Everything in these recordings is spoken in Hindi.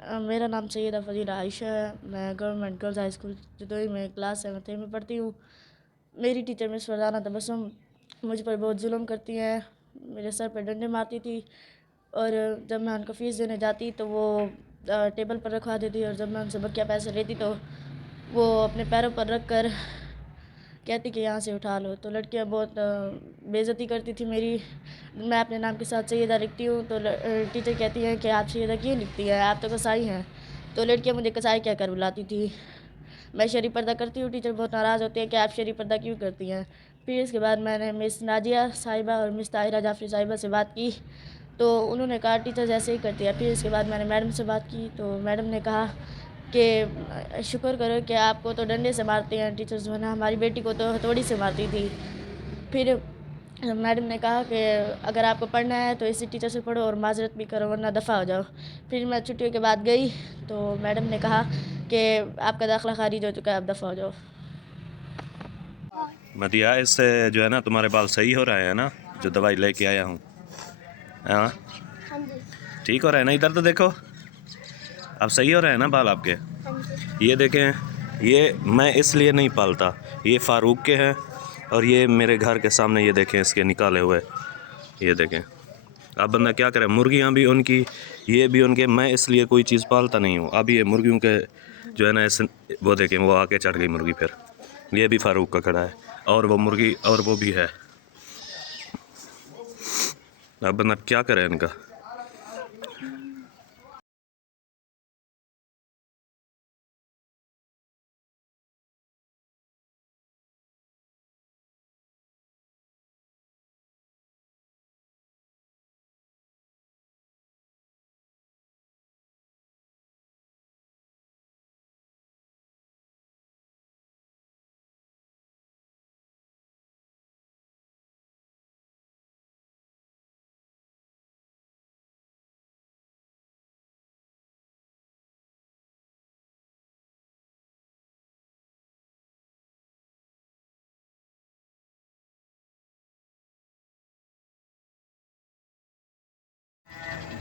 मेरा नाम सैयदा फ़ज़ीला आयशा है। मैं government girls high school JDU में क्लास 7th में पढ़ती हूँ। मेरी टीचर मिस फरजाना तबस्सुम मुझ पर बहुत जुल्म करती हैं। मेरे सर पर डंडे मारती थी और जब मैं उनको फ़ीस देने जाती तो वो टेबल पर रखवा देती और जब मैं उनसे बकिया पैसे लेती तो वो अपने पैरों पर रख कर कहती कि यहाँ से उठा लो। तो लड़कियाँ बहुत बेइज्जती करती थी मेरी। मैं अपने नाम के साथ सैयदा लिखती हूँ तो टीचर कहती हैं कि आप सैयदा क्यों लिखती हैं, आप तो कसाई हैं। तो लड़कियाँ मुझे कसाई कह कर बुलाती थी। मैं शरी पर्दा करती हूँ, टीचर बहुत नाराज़ होते हैं कि आप शरी पर्दा क्यों करती हैं। फिर इसके बाद मैंने मिस नाजिया साहिबा और मिस ताहिरा जाफरी साहिबा से बात की तो उन्होंने कहा टीचर ऐसे ही करती है। फिर इसके बाद मैंने मैडम से बात की तो मैडम ने कहा कि शुक्र करो कि आपको तो डंडे से मारते हैं टीचर्स, वरना हमारी बेटी को तो हथौड़ी से मारती थी। फिर मैडम ने कहा कि अगर आपको पढ़ना है तो इसी टीचर से पढ़ो और माजरत भी करो वरना दफ़ा हो जाओ। फिर मैं छुट्टियों के बाद गई तो मैडम ने कहा कि आपका दाखिला खारिज हो चुका है, आप दफ़ा हो जाओ। मदिया, इससे जो है ना तुम्हारे बाल सही हो रहे हैं ना, जो दवाई लेके आया हूँ? हाँ, ठीक हो रहे हैं ना? इधर तो देखो, अब सही हो रहे हैं ना बाल आपके? ये देखें, ये मैं इसलिए नहीं पालता, ये फ़ारूक के हैं और ये मेरे घर के सामने ये देखें इसके निकाले हुए, ये देखें। अब बंदा क्या करे, मुर्गियाँ भी उनकी, ये भी उनके, मैं इसलिए कोई चीज़ पालता नहीं हूँ। अब ये मुर्गियों के जो है ना ऐसे, वो देखें वो आके चढ़ गई मुर्गी, फिर ये भी फ़ारूक का खड़ा है और वो मुर्गी और वो भी है। अब बंदा क्या करे इनका।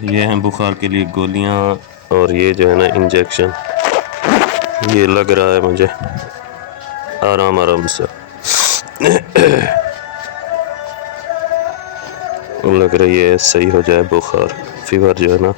ये हैं बुखार के लिए गोलियां और ये जो है ना इंजेक्शन, ये लग रहा है मुझे आराम आराम से लग रही है सही हो जाए बुखार, फीवर जो है ना।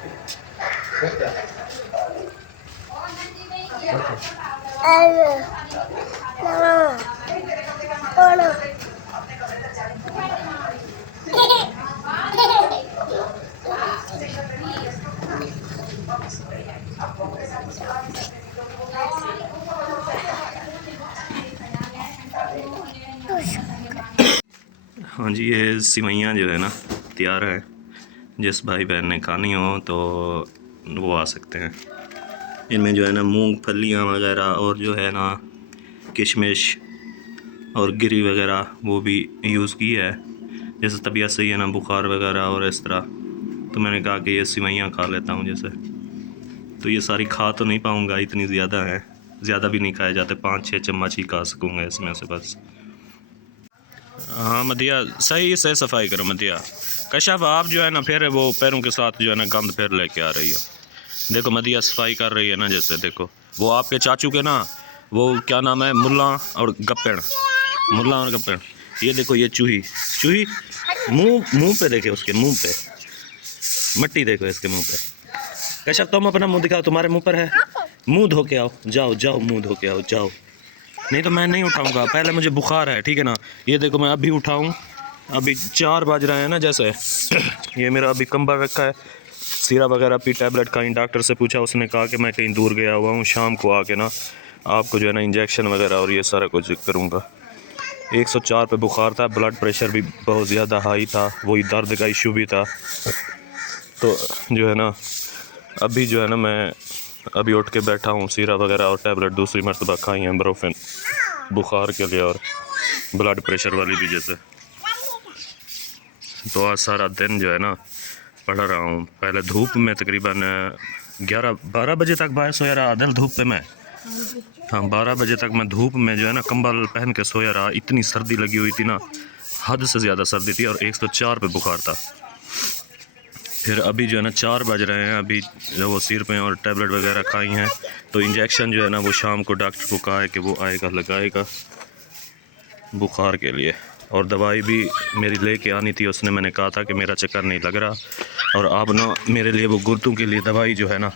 हाँ जी, ये सिवैयाँ जो है ना तैयार है। जिस भाई बहन ने खानी हो तो वो आ सकते हैं। इनमें जो है ना मूंगफलियाँ वगैरह और जो है ना किशमिश और गिरी वगैरह वो भी यूज़ की है। जैसे तबीयत सही है ना, बुखार वगैरह और इस तरह, तो मैंने कहा कि ये सिवैयाँ खा लेता हूँ जैसे। तो ये सारी खा तो नहीं पाऊँगा, इतनी ज़्यादा है, ज़्यादा भी नहीं खाए जाते, 5-6 चम्मच ही खा सकूँगा इसमें से बस। हाँ मदिया, सही से सफाई करो मदिया। कशफ आप जो है ना फिर वो पैरों के साथ जो है ना गंद फिर लेके आ रही है। देखो मदिया सफाई कर रही है ना, जैसे देखो वो आपके चाचू के ना, वो क्या नाम है, मुल्ला और गप्पेड़, मुल्ला और गप्पेड़। ये देखो ये चूही, चूही मुंह पे देखे, उसके मुंह पे मट्टी देखो, इसके मुंह पे। कशफ तुम अपना मुंह दिखाओ, तुम्हारे मुंह पर है, मुंह धो के आओ, जाओ जाओ मुंह धो के आओ जाओ। नहीं तो मैं नहीं उठाऊंगा, पहले मुझे बुखार है, ठीक है ना। ये देखो मैं अभी उठाऊं, अभी 4 बज रहे हैं ना जैसे ये मेरा अभी कंबल रखा है, सीरा वगैरह पी, टैबलेट खाई, डॉक्टर से पूछा, उसने कहा कि मैं कहीं दूर गया हुआ हूँ, शाम को आके ना आपको जो है ना इंजेक्शन वगैरह और ये सारा कुछ करूँगा। 104 पे बुखार था, ब्लड प्रेशर भी बहुत ज़्यादा हाई था, वही दर्द का इशू भी था। तो जो है ना अभी जो है ना मैं अभी उठ के बैठा हूँ, सीरा वगैरह और टैबलेट दूसरी मरतबा खाई हैं ब्रोफेन बुखार के लिए और ब्लड प्रेशर वाली भी जैसे। तो आज सारा दिन जो है ना पढ़ रहा हूँ। पहले धूप में तकरीबन 11-12 बजे तक बाहर सोया रहा, दिल धूप पे मैं, हाँ 12 बजे तक मैं धूप में जो है ना कंबल पहन के सोया रहा। इतनी सर्दी लगी हुई थी ना, हद से ज़्यादा सर्दी थी और 104 पे बुखार था। फिर अभी जो है ना 4 बज रहे हैं, अभी जो वो सिर पे और टैबलेट वगैरह खाई हैं, तो इंजेक्शन जो है ना वो शाम को डॉक्टर को कहा है कि वो आएगा लगाएगा बुखार के लिए। और दवाई भी मेरी लेके आनी थी, उसने मैंने कहा था कि मेरा चक्कर नहीं लग रहा और आप ना मेरे लिए वो गुर्दों के लिए दवाई जो है ना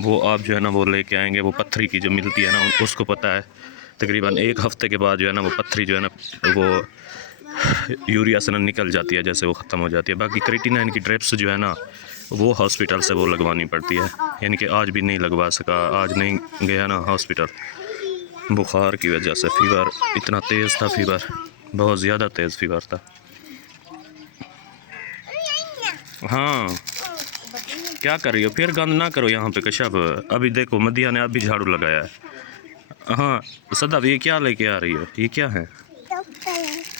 वो आप जो है ना वो लेके आएंगे। वो पत्थरी की जो मिलती है ना, उसको पता है तकरीबन 1 हफ़्ते के बाद जो है ना वो पत्थरी जो है ना वो यूरिया से ना निकल जाती है, जैसे वो ख़त्म हो जाती है। बाकी क्रेटिनाइन की ड्रिप्स जो है ना वो हॉस्पिटल से वो लगवानी पड़ती है, यानी कि आज भी नहीं लगवा सका, आज नहीं गया ना हॉस्पिटल बुखार की वजह से। फ़ीवर इतना तेज़ था, फ़ीवर बहुत ज़्यादा तेज़ फ़ीवर था। हाँ क्या कर रही हो? फिर गंद ना करो यहाँ पे कश्यप। अभी देखो मदिया ने अभी झाड़ू लगाया है। हाँ सदाब, ये क्या लेके आ रही हो? ये क्या है?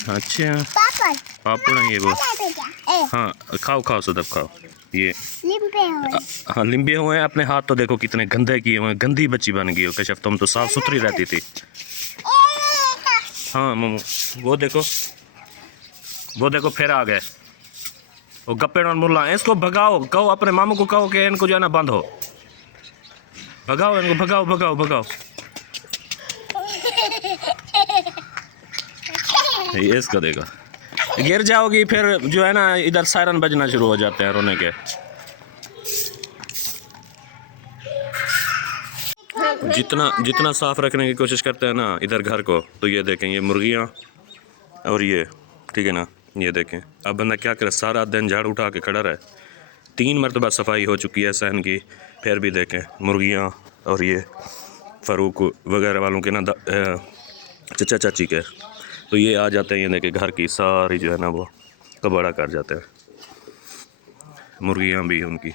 अच्छा पापड़ है ये वो। हाँ खाओ खाओ सदाब खाओ। ये हाँ लिम्बे हुए हैं। अपने हाथ तो देखो कितने गंदे किए हुए हैं, गंदी बच्ची बन गई हो कश्यप, तुम तो साफ़ सुथरी रहती थी। हाँ मोमो वो देखो फिर आ गए वो गप्पे और मुल्ला। इसको भगाओ, कहो अपने मामू को कहो कि इनको जो है ना बंद हो, भगाओ इनको, भगाओ भगाओ भगाओ। ये इसका देखो गिर जाओगी, फिर जो है ना इधर सायरन बजना शुरू हो जाते हैं रोने के। जितना साफ रखने की कोशिश करते हैं ना इधर घर को, तो ये देखें ये मुर्गियाँ और ये ठीक है ना, ये देखें। अब बंदा क्या करे, सारा दिन झाड़ू उठा के खड़ा रहे। 3 मरतबा सफाई हो चुकी है सहन की, फिर भी देखें मुर्गियाँ और ये फ़ारूक वगैरह वालों के ना चचा चाची के, तो ये आ जाते हैं, ये देखें घर की सारी जो है ना वो कबाड़ा कर जाते हैं, मुर्गियाँ भी उनकी।